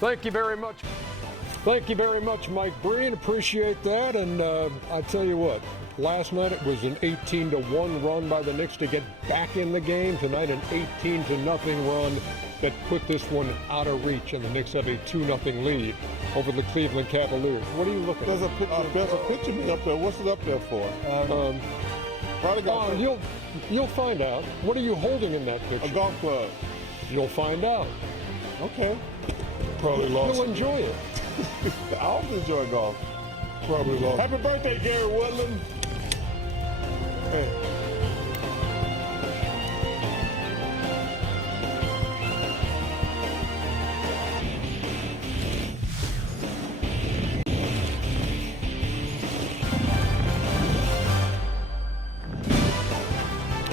Thank you very much. Thank you very much, Mike Breen. Appreciate that. And I tell you what, last night it was an 18-1 run by the Knicks to get back in the game. Tonight, an 18-0 run that put this one out of reach, and the Knicks have a 2-0 lead over the Cleveland Cavaliers. What are you looking at? There's a picture of me up there. What's it up there for? You'll find out. What are you holding in that picture? A golf club. You'll find out. Okay. Probably lost. You'll enjoy it. I always enjoy golf. Probably lost. Happy birthday, Gary Woodland. Hey.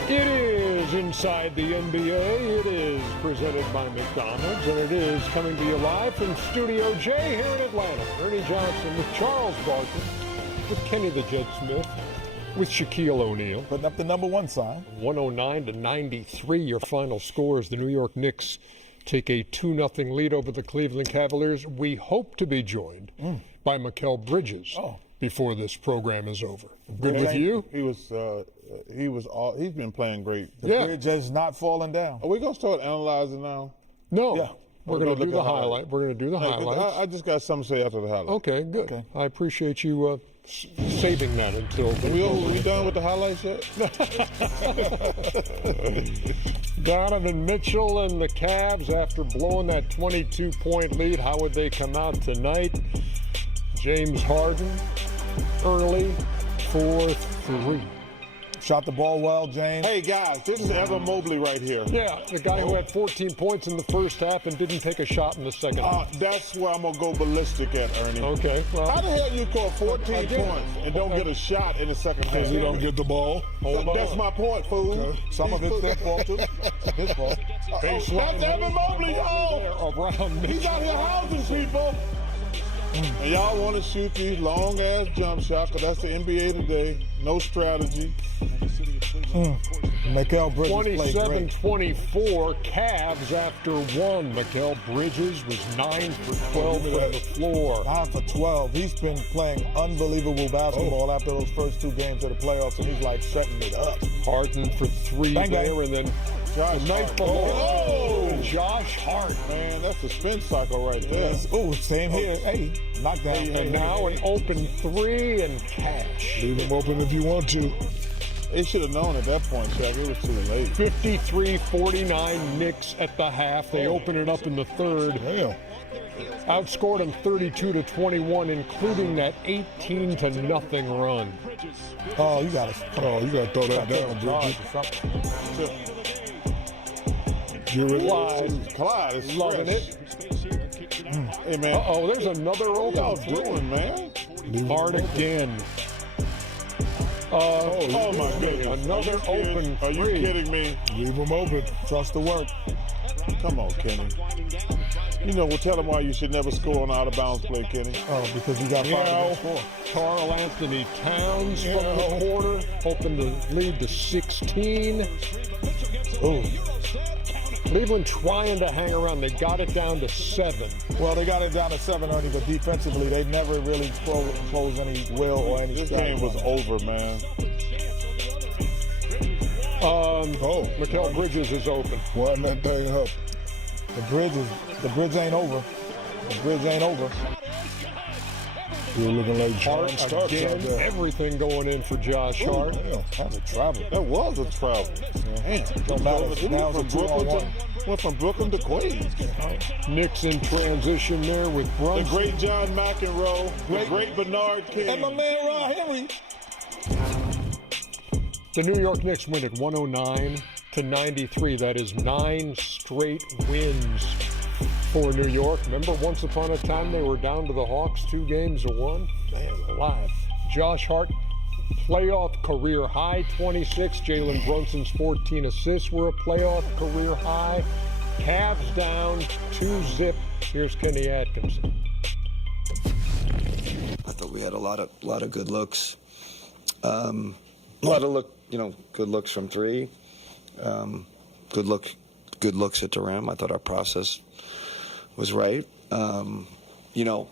It is Inside the NBA. It is presented by McDonald's, and it is coming to you live from Studio J here in Atlanta. Ernie Johnson with Charles Barkley, with Kenny the Jet Smith, with Shaquille O'Neal. Putting up the #1 sign. 109-93, your final score as the New York Knicks take a 2-0 lead over the Cleveland Cavaliers. We hope to be joined by Mikal Bridges before this program is over. Good with you? He's been playing great. The bridge has not fallen down. Are we gonna start analyzing now? No. Yeah. We're going to do the highlight. We're going to do the highlights. I just got something to say after the highlight. Okay, good. Okay. I appreciate you saving that until we done with the highlights yet? Donovan Mitchell and the Cavs, after blowing that 22-point lead, how would they come out tonight? James Harden, early for 3. Shot the ball well, James. Hey, guys, this is Evan Mobley right here. Yeah, the guy who had 14 points in the first half and didn't take a shot in the second half. That's where I'm going to go ballistic at, Ernie. Okay. Well, how the hell you score 14 points and don't get a shot in the second half? Because you don't get the ball. That's my point, fool. Okay. Some of it's their fault, too. His fault. That's Evan Mobley, He's out here housing people. And y'all want to shoot these long-ass jump shots, because that's the NBA today. No strategy. Mikal Bridges 27-24, Cavs after 1. Mikal Bridges was 9 for 12 from the floor. 9 for 12. He's been playing unbelievable basketball after those first 2 games of the playoffs, and he's like setting it up. Harden for 3 bang, there, bang. And then Josh the night below, Josh Hart. Man, that's the spin cycle right there. Oh, same here. Hey, knockdown. And now an open 3 and cash. Leave him open if you want to. They should have known at that point, Chuck. It was too late. 53-49 Knicks at the half. They open it up in the third. Damn. Outscored them 32-21, including that 18-0 run. Oh, you gotta throw that down, Bridges. Clyde is loving fresh. it. Hey, man. Uh-oh, there's another open. What y'all doing, man? Hard again. Oh my goodness. Another open 3. Are you kidding me? Leave him open. Trust the work. Come on, Kenny. You know, we'll tell them why you should never score on out-of-bounds play, Kenny. Oh, because you got 5 against 4. Karl Anthony Towns from the corner, opened the lead to 16. Oh. Cleveland trying to hang around. They got it down to 7. Well, they got it down to 7, Ernie, but defensively, they never really close any will or any. This game was over, man. Mikal Bridges is open. Wasn't that thing up? The bridge ain't over. The bridge ain't over. You're looking like John Starks out there. Everything going in for Josh Hart. That's a travel. That was a travel. Damn. Don't matter. Now it's a 2-on-1. Went from Brooklyn to Queens. Knicks in transition there with Brunson. The great John McEnroe. The great Bernard King. And my man Ron Henry. The New York Knicks win at 109-93. That is 9 straight wins for New York. Remember, once upon a time, they were down to the Hawks 2 games to 1. Man alive. Josh Hart, playoff career high 26. Jalen Brunson's 14 assists were a playoff career high. Cavs down 2-0. Here's Kenny Atkinson. I thought we had a lot of good looks. A lot of good looks from 3. Good looks at the rim. I thought our process was right. You know,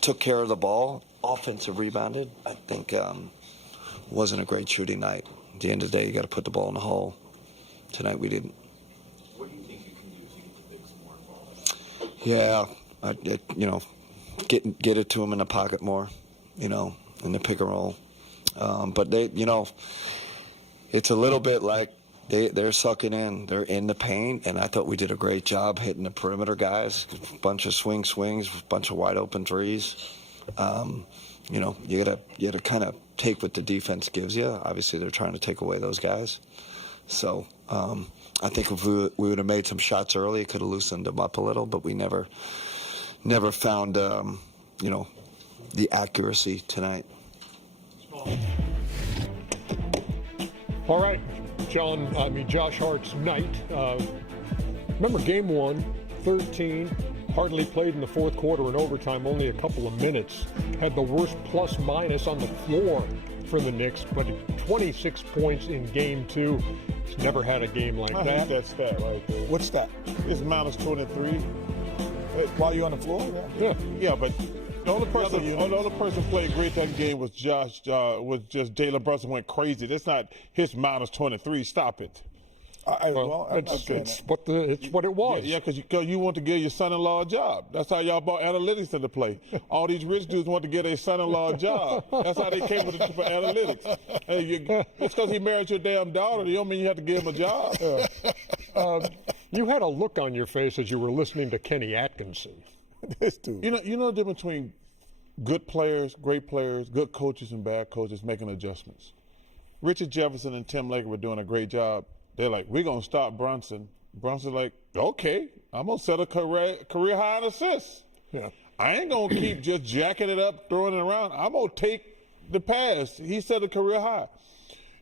took care of the ball, offensive rebounded. I think wasn't a great shooting night. At the end of the day, you got to put the ball in the hole. Tonight we didn't. What do you think you can do to get the bigs more involved? Yeah, you know, get it to them in the pocket more, you know, in the pick and roll. But they, you know, it's a little bit like they're sucking in. They're in the paint, and I thought we did a great job hitting the perimeter guys. A bunch of swings, a bunch of wide open threes. You know, you gotta kind of take what the defense gives you. Obviously, they're trying to take away those guys. So I think if we would have made some shots early, it could have loosened them up a little. But we never found, you know, the accuracy tonight. All right, Josh Hart's night. Remember game 1, 13, hardly played in the fourth quarter in overtime, only a couple of minutes. Had the worst plus minus on the floor for the Knicks, but 26 points in game 2. He's never had a game like I that. hate that stat right there. What's that? It's minus 23. While you're on the floor? Yeah. Yeah, but the only person played great that game was just Jalen Brunson went crazy. That's not his minus 23. Stop it. It's what it was. Yeah, because you want to give your son-in-law a job. That's how y'all brought analytics into play. All these rich dudes want to get their son-in-law a job. That's how they came with for analytics. Hey, it's because he married your damn daughter. You don't mean you have to give him a job. You had a look on your face as you were listening to Kenny Atkinson. This dude. You know the difference between good players, great players, good coaches, and bad coaches making adjustments. Richard Jefferson and Tim Laker were doing a great job. They're like, we're going to stop Brunson. Brunson's like, okay, I'm going to set a career high in assists. Yeah. I ain't going to keep just jacking it up, throwing it around. I'm going to take the pass. He set a career high.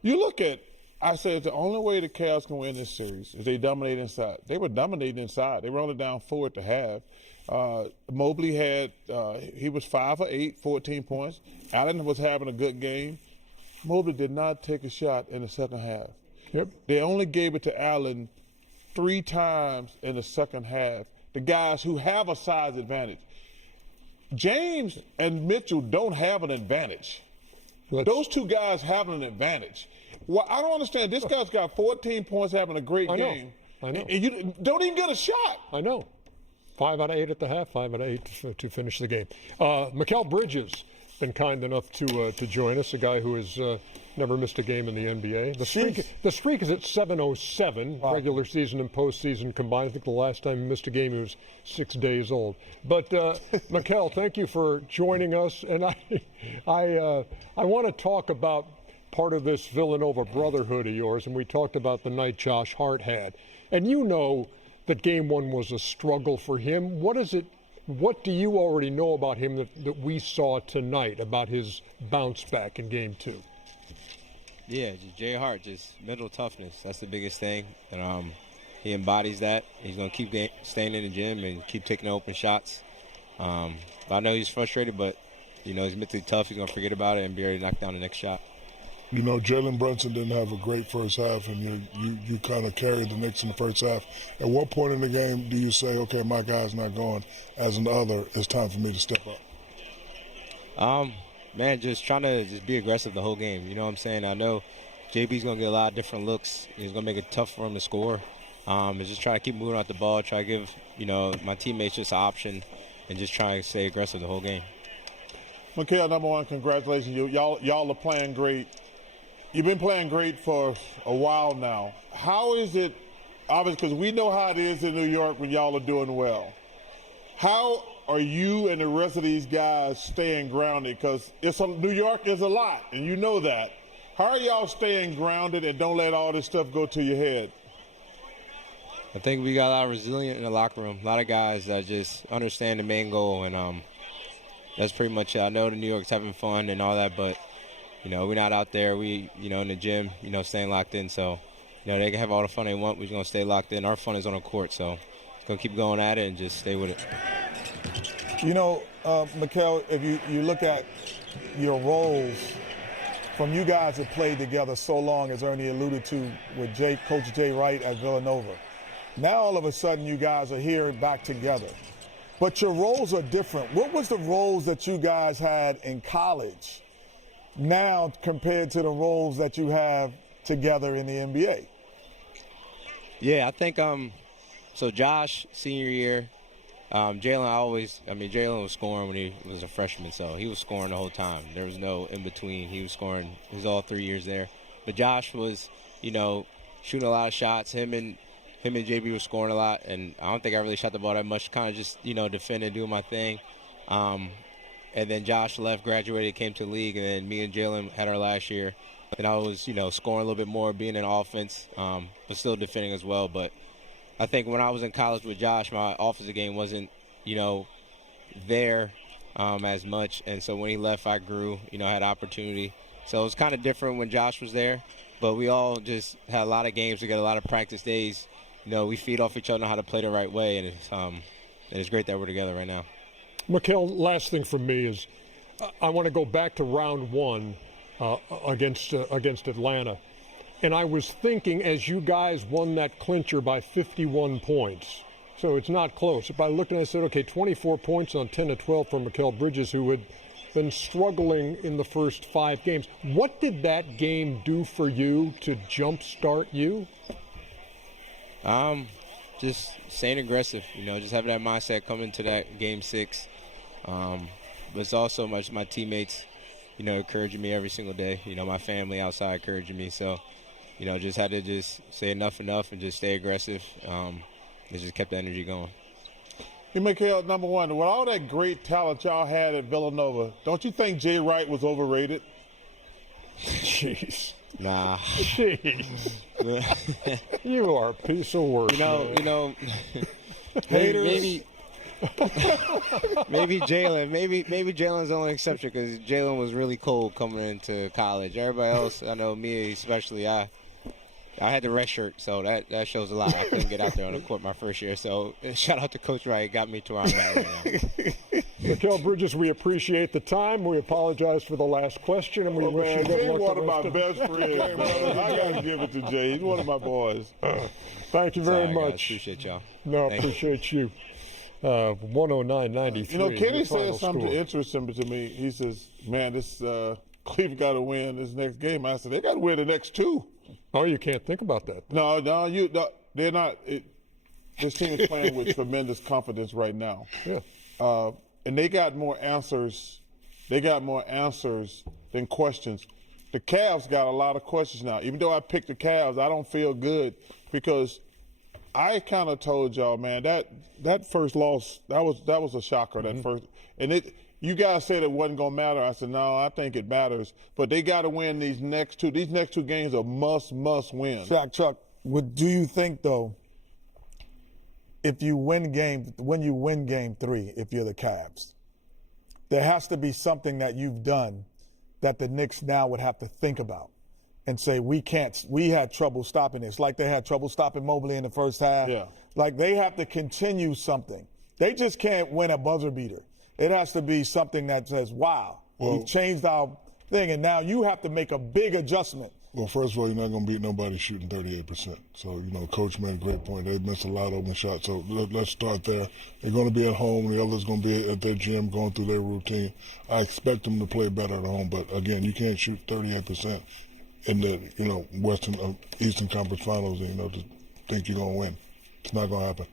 You look at, I said the only way the Cavs can win this series is they dominate inside. They were dominating inside. They were only down 4 at the half. Mobley had, he was 5 for 8, 14 points. Allen was having a good game. Mobley did not take a shot in the second half. Yep. They only gave it to Allen 3 times in the second half. The guys who have a size advantage. James and Mitchell don't have an advantage. Those 2 guys have an advantage. Well, I don't understand. This guy's got 14 points, having a great game. I know. And you don't even get a shot. I know. 5 out of 8 at the half, 5 out of 8 to finish the game. Mikal Bridges been kind enough to join us, a guy who has never missed a game in the NBA. The streak is at 707, wow. Regular season and postseason combined. I think the last time he missed a game he was 6 days old. But Mikal, thank you for joining us. And I want to talk about part of this Villanova brotherhood of yours, and we talked about the night Josh Hart had. And you know that game 1 was a struggle for him. What do you already know about him that we saw tonight, about his bounce back in game 2? Yeah, just Jay Hart, just mental toughness. That's the biggest thing. And he embodies that. He's going to keep staying in the gym and keep taking open shots. But I know he's frustrated, but, you know, he's mentally tough. He's going to forget about it and be ready to knock down the next shot. You know, Jalen Brunson didn't have a great first half, and you kind of carried the Knicks in the first half. At what point in the game do you say, okay, my guy's not going, as an other, it's time for me to step up? Man, just trying to just be aggressive the whole game. You know what I'm saying? I know JB's going to get a lot of different looks. He's going to make it tough for him to score. It's just try to keep moving out the ball, try to give, you know, my teammates just an option, and just try to stay aggressive the whole game. Mikal, number one, congratulations. Y'all are playing great. You've been playing great for a while now. How is it, obviously, because we know how it is in New York when y'all are doing well. How are you and the rest of these guys staying grounded? Because New York is a lot, and you know that. How are y'all staying grounded and don't let all this stuff go to your head? I think we got a lot of resilience in the locker room. A lot of guys that just understand the main goal, and that's pretty much it. I know the New York's having fun and all that, but you know, we're not out there. We, you know, in the gym, you know, staying locked in. So, you know, they can have all the fun they want. We're going to stay locked in. Our fun is on the court. So, it's going to keep going at it and just stay with it. You know, Mikal, if you look at your roles from you guys have played together so long, as Ernie alluded to, with Coach Jay Wright at Villanova. Now, all of a sudden, you guys are here back together. but your roles are different. What was the roles that you guys had in college now compared to the roles that you have together in the NBA? Yeah, I think so Josh, senior year, Jalen was scoring when he was a freshman, so he was scoring the whole time. There was no in between. He was scoring his all 3 years there. But Josh was, shooting a lot of shots. Him and JB were scoring a lot, and I don't think I really shot the ball that much. Kind of just, defending, doing my thing. And then Josh left, graduated, came to the league, and then me and Jalen had our last year. And I was, scoring a little bit more, being in offense, but still defending as well. But I think when I was in college with Josh, my offensive game wasn't, there as much. And so when he left, I grew, had opportunity. So it was kind of different when Josh was there. But we all just had a lot of games together, a lot of practice days. We feed off each other, know how to play the right way. And it's great that we're together right now. Mikal, last thing from me is I want to go back to round one against Atlanta. And I was thinking as you guys won that clincher by 51 points, so it's not close. If I looked and I said, okay, 24 points on 10 to 12 for Mikal Bridges, who had been struggling in the first 5 games. What did that game do for you to jumpstart you? Just staying aggressive, just having that mindset coming into that game 6. But it's also my teammates, encouraging me every single day. My family outside encouraging me. So, just had to just say enough and just stay aggressive. It just kept the energy going. Hey, Mikal, number one, with all that great talent y'all had at Villanova, don't you think Jay Wright was overrated? Jeez. Nah. Jeez. You are a piece of work. Maybe Jalen. Maybe Jalen's the only exception because Jalen was really cold coming into college. Everybody else, I know me especially, I had the red shirt, so that shows a lot. I couldn't get out there on the court my first year. So shout out to Coach Wright, got me to where I'm at right now. Mikal Bridges, we appreciate the time. We apologize for the last question, and we wish you good luck. Jay's one of my best friends, brother. I got to give it to Jay. He's one of my boys. Thank you very Sorry, much. guys. Appreciate y'all. No, Thank you. appreciate you. 109.93. Kenny said final something score. interesting to me. He says, man, this Cleveland got to win this next game. I said, they got to win the next 2. Oh, you can't think about that. No, they're not. This team is playing with tremendous confidence right now. Yeah. And they got more answers. They got more answers than questions. The Cavs got a lot of questions now. Even though I picked the Cavs, I don't feel good because I kind of told y'all, man, that first loss, that was a shocker. That first, and you guys said it wasn't gonna matter. I said no, I think it matters. But they got to win these next 2. These next 2 games are must win. Chuck, do you think though, when you win game 3, if you're the Cavs, there has to be something that you've done that the Knicks now would have to think about and say, we had trouble stopping this. Like they had trouble stopping Mobley in the first half. Yeah. Like they have to continue something. They just can't win a buzzer beater. It has to be something that says, wow, we've changed our thing, and now you have to make a big adjustment. Well, first of all, you're not going to beat nobody shooting 38%. So, Coach made a great point. They missed a lot of open shots. So let's start there. They're going to be at home. The others going to be at their gym going through their routine. I expect them to play better at home. But, again, you can't shoot 38% in the, Eastern Conference Finals, to think you're going to win. It's not going to happen.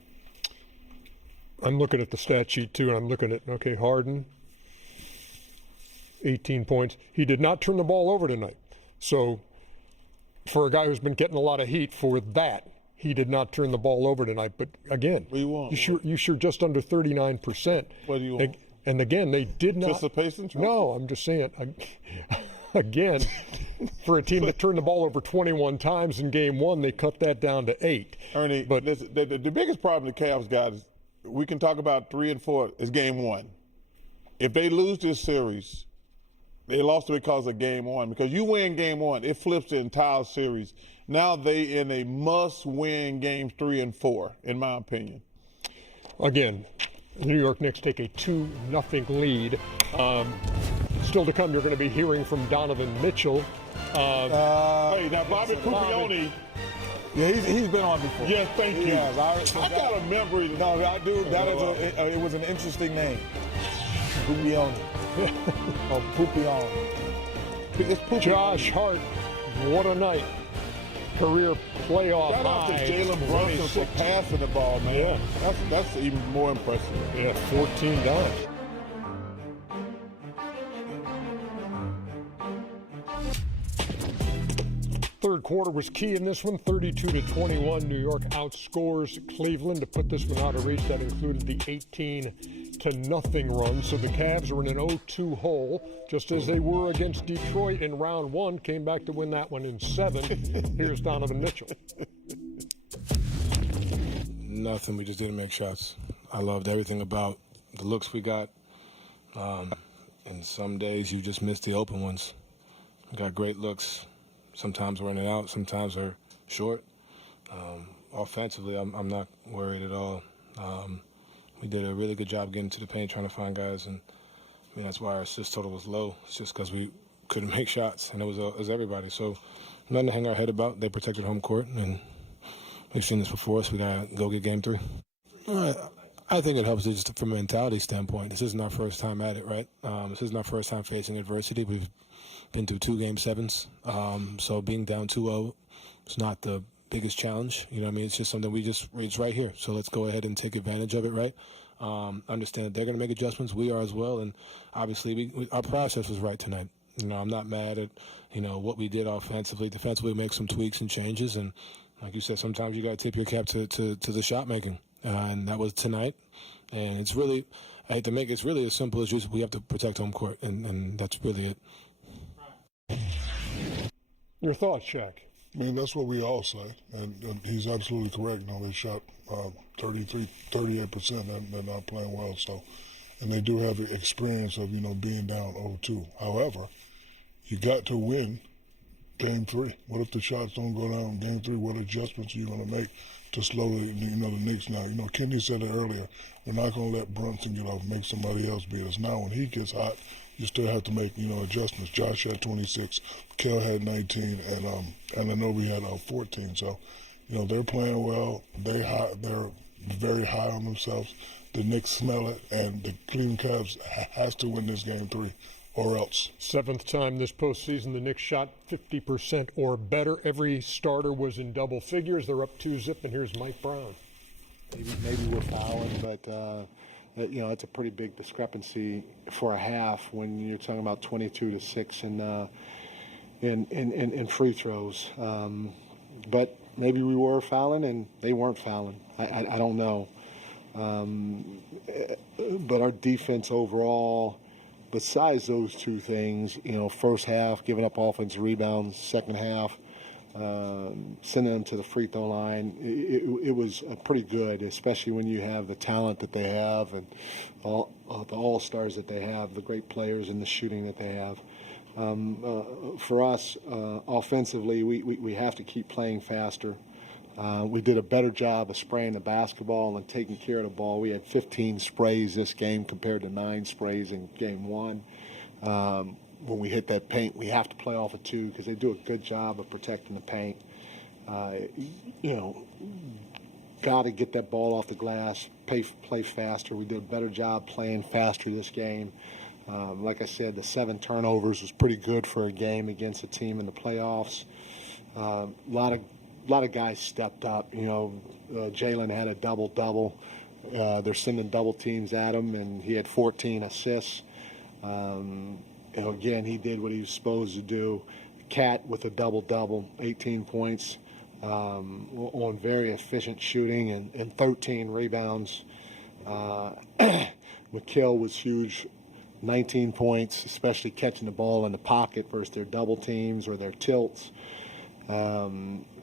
I'm looking at the stat sheet, too, and I'm looking at, Harden, 18 points. He did not turn the ball over tonight. So for a guy who's been getting a lot of heat for that, he did not turn the ball over tonight. But, again, What do you want? you sure just under 39%. What do you want? And, again, they did not. Just the Pacers? No, I'm just saying, again, for a team that turned the ball over 21 times in game 1, they cut that down to 8. Ernie, but listen, the biggest problem the Cavs got is we can talk about 3 and 4 is game 1. If they lose this series, they lost it because of game 1. Because you win game 1, it flips the entire series. Now they in a must-win games 3 and 4, in my opinion. Again, the New York Knicks take a 2-0 lead. Still to come, you're going to be hearing from Donovan Mitchell. Hey, now Bobby Puglione, Yeah, he's been on before. Yes, thank you. Yes, I got a memory. No, I do. That is it was an interesting name. Pupione. Oh, Pupione. It's Pupione. Josh Hart, what a night. Career playoff Shout out to high. Jalen Brunson for 26. passing the ball, man. Yeah. That's even more impressive. Yeah, 14 dimes. Third quarter was key in this one, 32-21. New York outscores Cleveland to put this one out of reach. That included the 18-0 run. So the Cavs are in an 0-2 hole, just as they were against Detroit in round one. Came back to win that one in 7. Here's Donovan Mitchell. Nothing. We just didn't make shots. I loved everything about the looks we got. And some days you just miss the open ones. We got great looks. Sometimes we're in and out. Sometimes they're short. Offensively, I'm not worried at all. We did a really good job getting to the paint, trying to find guys, and I mean that's why our assist total was low. It's just because we couldn't make shots, and it was everybody. So nothing to hang our head about. They protected home court, and we've seen this before, so we gotta go get game 3. I think it helps just from a mentality standpoint. This isn't our first time at it, right? This isn't our first time facing adversity. We've been through 2 Game 7s, so being down 2-0 is not the biggest challenge. You know what I mean? It's just something it's right here. So let's go ahead and take advantage of it, right? Understand that they're going to make adjustments. We are as well, and obviously our process was right tonight. You know, I'm not mad at what we did offensively. Defensively, make some tweaks and changes, and like you said, sometimes you got to tip your cap to the shot making, and that was tonight. And it's really, it's really as simple as just we have to protect home court, and that's really it. Your thoughts, Shaq? I mean, that's what we all say, and he's absolutely correct. You know, they shot 38%. They're not playing well, so, and they do have the experience of being down 0-2. However, you got to win Game 3. What if the shots don't go down in Game 3? What adjustments are you going to make to slow the Knicks down? Kenny said it earlier. We're not going to let Brunson get off, make somebody else beat us. Now, when he gets hot, you still have to make adjustments. Josh had 26, Kel had 19, and Anunoby had 14. So, they're playing well. They're very high on themselves. The Knicks smell it, and the Cleveland Cavs has to win this Game 3. Or else. 7th time this postseason, the Knicks shot 50% or better. Every starter was in double figures. They're up 2-0, and here's Mike Brown. Maybe we're fouling, but it's a pretty big discrepancy for a half when you're talking about 22-6 in free throws. But maybe we were fouling and they weren't fouling. I don't know. But our defense overall, besides those 2 things, first half giving up offensive rebounds, second half sending them to the free throw line, it was pretty good, especially when you have the talent that they have and the all-stars that they have, the great players and the shooting that they have. For us, offensively, we have to keep playing faster. We did a better job of spraying the basketball and taking care of the ball. We had 15 sprays this game compared to 9 sprays in Game 1. When we hit that paint, we have to play off of 2 because they do a good job of protecting the paint. Got to get that ball off the glass, play faster. We did a better job playing faster this game. Like I said, the 7 turnovers was pretty good for a game against a team in the playoffs. A lot of guys stepped up. Jalen had a double-double. They're sending double teams at him, and he had 14 assists. Again, he did what he was supposed to do. Cat with a double-double, 18 points on very efficient shooting and 13 rebounds. McHale was huge, 19 points, especially catching the ball in the pocket versus their double teams or their tilts. OG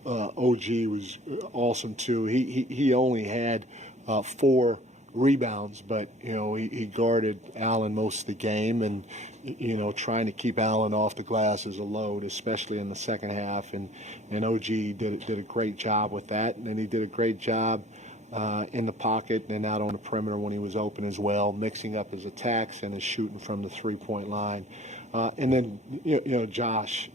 was awesome too. He only had 4 rebounds, but he guarded Allen most of the game, and trying to keep Allen off the glass is a load, especially in the second half. And OG did a great job with that, and then he did a great job in the pocket and out on the perimeter when he was open as well, mixing up his attacks and his shooting from the 3-point line. And then Josh,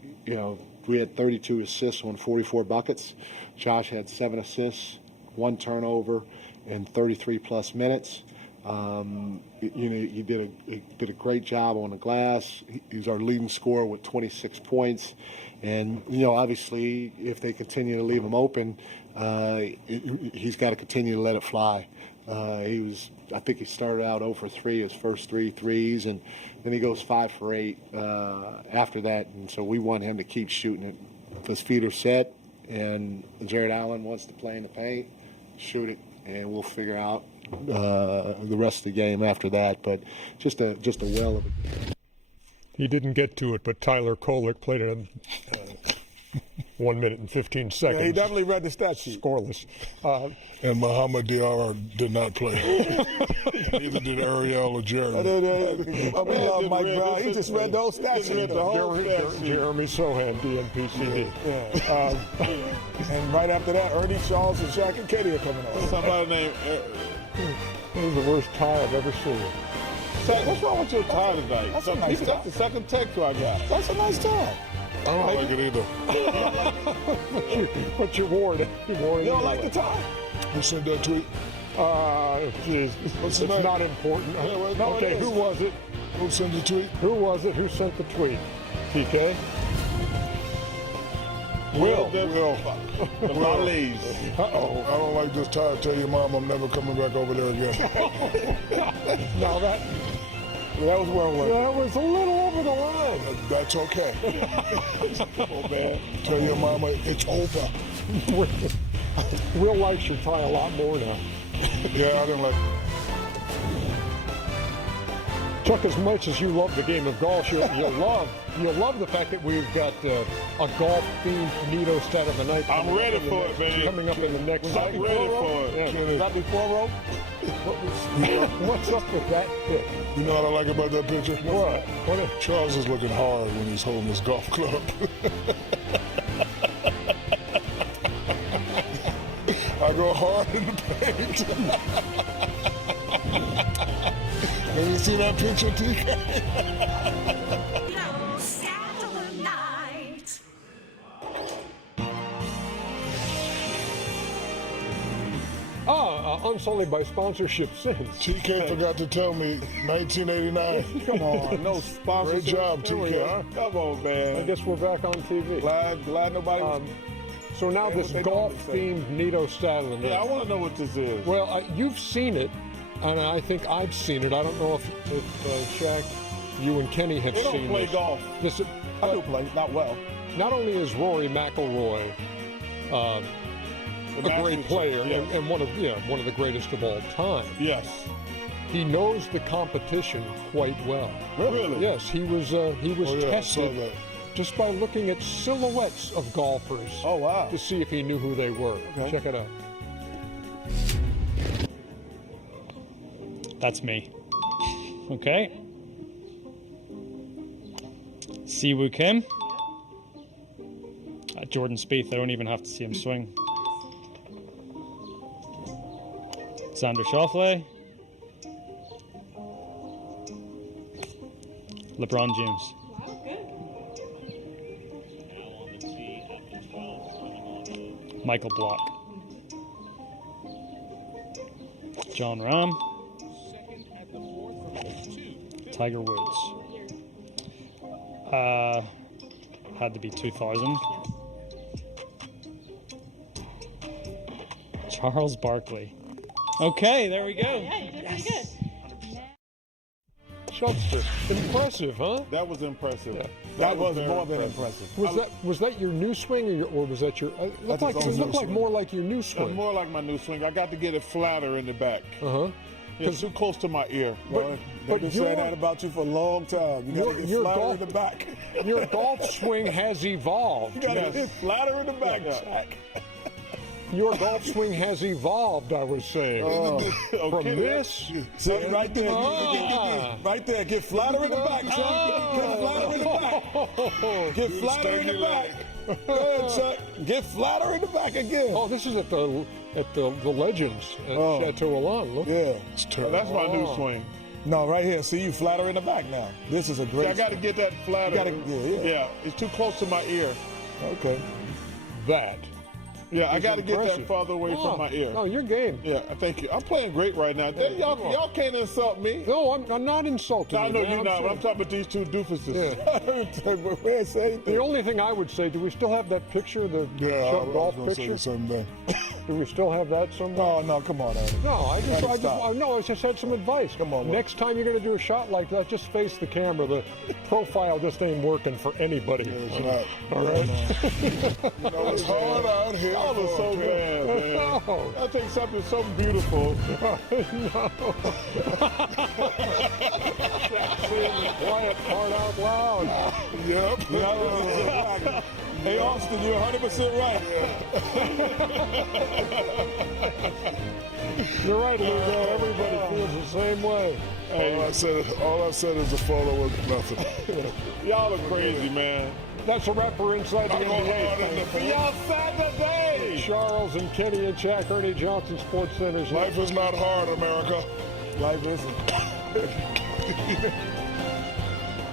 We had 32 assists on 44 buckets. Josh had 7 assists, 1 turnover, and 33-plus minutes. He did a great job on the glass. He's our leading scorer with 26 points. And, obviously, if they continue to leave him open, he's got to continue to let it fly. I think he started out 0 for 3, his first 3 threes, and then he goes 5 for 8 after that. And so we want him to keep shooting it. If his feet are set and Jared Allen wants to play in the paint, shoot it, and we'll figure out the rest of the game after that. But just a well of a game. He didn't get to it, but Tyler Kolek played it in 1 minute and 15 seconds. Yeah, he definitely read the stat sheet. Scoreless. And Muhammad Diarra did not play. Neither did Ariel or Jeremy. We love Mike Brown. He just read those stat sheet. Jeremy Sohan, DNPCD. Yeah. And right after that, Ernie, Charles, and Shaq and Katie are coming on. Somebody named. This is the worst tie I've ever seen. Zach, what's wrong with your tie tonight? That's a nice tie. That's the second text I got. That's a nice tie. I don't like it either. But you wore it. You don't like the tie? Who sent that tweet? It's not important. No, okay, who was it? Who sent the tweet? Who was it? Who sent the tweet? TK? Will. Uh-oh. I don't like this tie. Tell your mom I'm never coming back over there again. Now that was well worth. That was a little over the line. That's okay. Oh, man. Tell your mama it's over. Will likes your tie a lot more now. Yeah, I didn't like it. Chuck, as much as you love the game of golf, you'll love the fact that we've got a golf-themed Nito stat of the night. I'm ready for it, man. Coming up in the next I'm ready for it. Yeah. Was that before rope? What's up with that pick? You know what I like about that picture? What? Charles is looking hard when he's holding his golf club. I go hard in the paint. Have you seen that picture, TK? Unsullied by sponsorship since. TK forgot to tell me 1989. Come on, no sponsorship. Great job, TK. Come on, man. I guess we're back on TV. Glad nobody. So now this golf-themed Nito stat of the night. Yeah, I want to know what this is. Well, you've seen it, and I think I've seen it. I don't know if Shaq, you and Kenny have They seen don't play this. golf. I do play, not well. Not only is Rory McIlroy a great player and one of the greatest of all time. Yes. He knows the competition quite well. Really? Yes, he was tested that. just by looking at silhouettes of golfers. Oh, wow. To see if he knew who they were. Okay. Check it out. That's me. Okay. Siwoo Kim. Jordan Spieth, I don't even have to see him swing. Xander Schauffele. LeBron James. Michael Block. John Rahm. Tiger Woods. Had to be 2000. Charles Barkley. Okay, there we go. Yeah, you did pretty good. Shubster. Impressive, huh? That was impressive. Yeah. That was more than impressive. Was that your new swing or was that your? It looked like more like your new swing. More like my new swing. I got to get it flatter in the back. It's too close to my ear. But they've been saying that about you for a long time. You got to get flatter in the back. Your golf swing has evolved. You got to get flatter in the back, Shaq. Your golf swing has evolved, I was saying. From this? See, right there. Right there. Get flatter in the back, Chuck. Get flatter in the back. Get flatter in the back. Go ahead, Chuck. Get flatter in the back again. Oh, this is at the Legends at Chateau Alon. Look. Yeah. It's terrible. That's my new swing. No, right here. See, you flatter in the back now. This is a great. I got to get that flatter. Yeah. It's too close to my ear. Okay. That. Yeah, I is got to get that impressive. farther away Oh, from my ear. No, your game. Yeah, thank you. I'm playing great right now. Y'all can't insult me. No, I'm not insulting I you. know man. you're not, but I'm saying- talking about these two doofuses. Yeah. We ain't say anything. The only thing I would say, do we still have that picture, the Yeah, I was golf going to say picture? the same thing. Do we still have that somewhere? No, come on, Ernie. No, I Stop. just had some advice. Come on, Next time you're going to do a shot like that, just face the camera. The profile just ain't working for anybody. It's not. All right. You know, it's hard out here. Y'all are so bad, man. No. I'll take something so beautiful. Saying the quiet part out loud. Yep. Hey, Austin, you're 100% right. You're right, Lugo. Everybody feels the same way. All I said is a photo was nothing. Y'all are crazy, man. That's a wrap for Inside the I'm going hard in the NBA. Be outside today. Charles and Kenny and Jack, Ernie Johnson, Sports Center's Life is not hard, America. Life isn't.